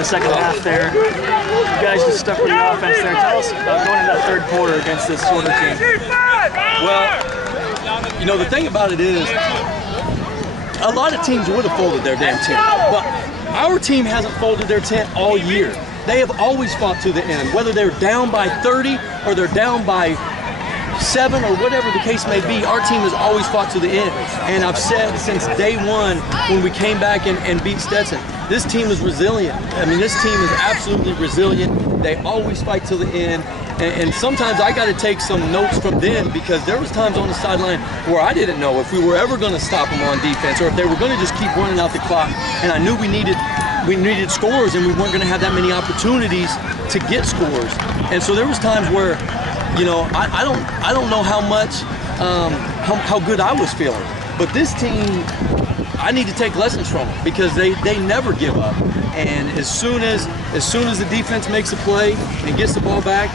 the second half there. You guys just stuck with the offense there. Tell us about going into that third quarter against this shorter team. Well, you know, the thing about it is, a lot of teams would have folded their damn tent, but our team hasn't folded their tent all year. They have always fought to the end, whether they're down by 30 or they're down by 7 or whatever the case may be. Our team has always fought to the end. And I've said since day one when we came back and beat Stetson, this team is resilient. I mean, this team is absolutely resilient. They always fight to the end. And sometimes I got to take some notes from them, because there was times on the sideline where I didn't know if we were ever going to stop them on defense or if they were going to just keep running out the clock. And I knew we needed scores, and we weren't going to have that many opportunities to get scores. And so there was times where, you know, I don't know how much how good I was feeling, but this team, I need to take lessons from them, because they never give up. And as soon as the defense makes a play and gets the ball back,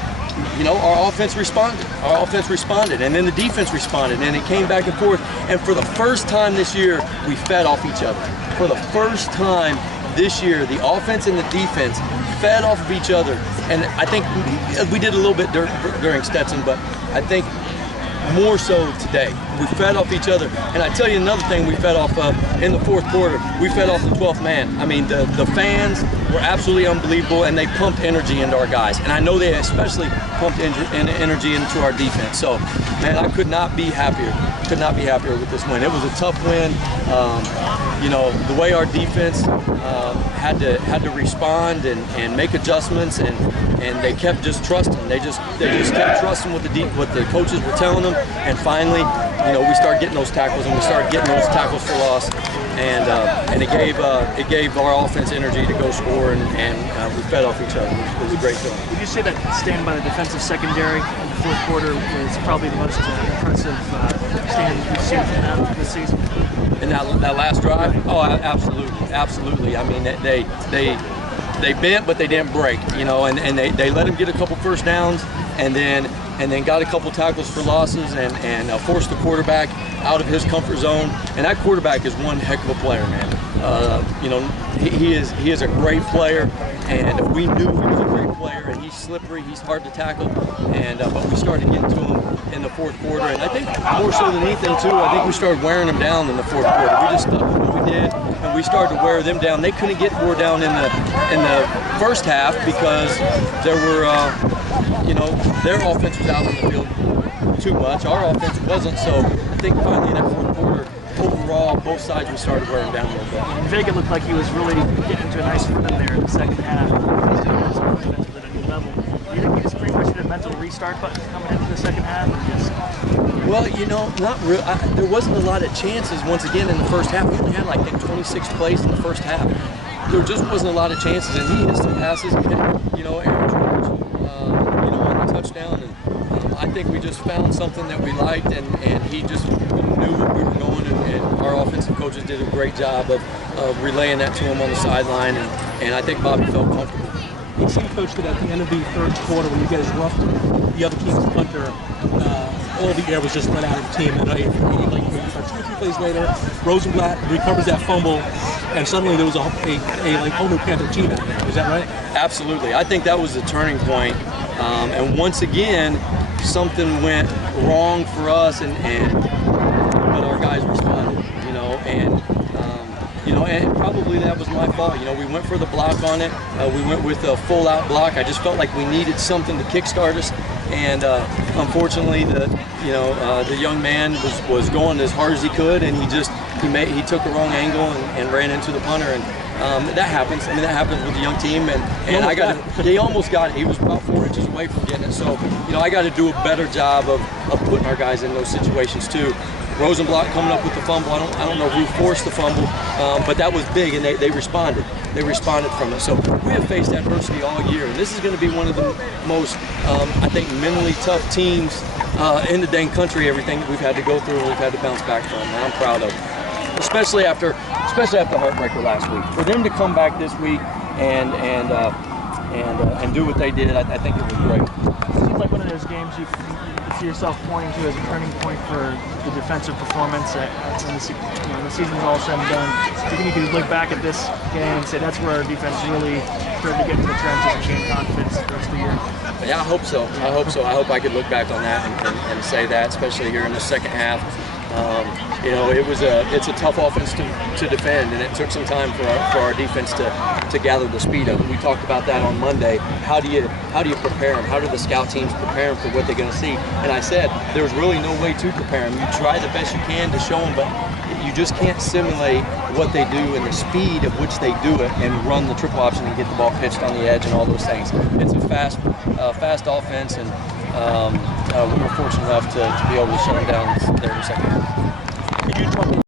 you know, our offense responded. Our offense responded, and then the defense responded, and it came back and forth. And for the first time this year, we fed off each other. For the first time this year, the offense and the defense fed off of each other. And I think we did a little bit during Stetson, but I think more so today. We fed off each other. And I tell you another thing we fed off of in the fourth quarter, we fed off the 12th man. I mean, the fans were absolutely unbelievable, and they pumped energy into our guys. And I know they especially pumped energy into our defense. So, man, I could not be happier. Could not be happier with this win. It was a tough win. You know, the way our defense had to respond and make adjustments, and they kept just trusting. They just kept trusting what the coaches were telling them. And finally, you know, we started getting those tackles, and we started getting those tackles for loss, and it gave our offense energy to go score, and we fed off each other. It was a great feeling. Would you say that stand by the defensive secondary in the fourth quarter was probably the most impressive stand we've seen from them this season? In that last drive? Oh, absolutely. I mean, they bent, but they didn't break, you know, and they let him get a couple first downs, and then got a couple tackles for losses, and forced the quarterback out of his comfort zone. And that quarterback is one heck of a player, man. You know, he is a great player, and we knew he was a great player, and he's slippery, he's hard to tackle, and but we started getting to him in the fourth quarter, and I think more so than anything too, I think we started wearing them down in the fourth quarter. We just stuck with what we did, and we started to wear them down. They couldn't get more down in the first half, because there were you know, their offense was out on the field too much. Our offense wasn't, so I think finally in that fourth quarter, overall, both sides, we started wearing down a little bit. And Vega looked like he was really getting into a nice rhythm there in the second half. He's doing his offense at a new level. Do you think he just pretty much hit a mental restart button coming into the second half? Or just... Well, you know, not real. There wasn't a lot of chances once again in the first half. We only had like 26 plays in the first half. There just wasn't a lot of chances, and he hit some passes, and hit, you know, Aaron George, you know, on the touchdown. And I think we just found something that we liked, and he just knew where we were going, and our offensive coaches did a great job of relaying that to him on the sideline, and I think Bobby felt comfortable. It seemed, Coach, that at the end of the third quarter, when you guys roughed the other team's punter, all the air was just let out of the team. And like 2 or 3 plays later, Rosenblatt recovers that fumble, and suddenly there was a like whole new Panther team out there. Is that right? Absolutely. I think that was the turning point. And once again, something went wrong for us, but our guys responded. You know, and probably that was my fault. You know, we went for the block on it. We went with a full-out block. I just felt like we needed something to kickstart us, and unfortunately, the young man was going as hard as he could, and he took the wrong angle and ran into the punter, and that happens. I mean, that happens with a young team, and he almost got it. He was about 4 inches away from getting it. So, you know, I got to do a better job of putting our guys in those situations too. Rosenblatt coming up with the fumble. I don't know who forced the fumble, but that was big, and they responded. They responded from it. So we have faced adversity all year, and this is going to be one of the most, I think, mentally tough teams in the dang country. Everything that we've had to go through and we've had to bounce back from, and I'm proud of it. Especially after the heartbreaker last week. For them to come back this week and and do what they did. I think it was great. It seems like one of those games you can see yourself pointing to as a turning point for the defensive performance when the season's all said and done. Do you think you could look back at this game and say that's where our defense really started to get into the trenches and gain confidence the rest of the year? Yeah, I hope so. I hope so. I hope I could look back on that and say that, especially here in the second half. You know, it's a tough offense to defend, and it took some time for our defense to gather the speed of it. We talked about that on Monday. How do you prepare them? How do the scout teams prepare them for what they're going to see? And I said there's really no way to prepare them. You try the best you can to show them, but you just can't simulate what they do and the speed of which they do it and run the triple option and get the ball pitched on the edge and all those things. It's a fast offense, and we were fortunate enough to be able to shut them down there in the second half.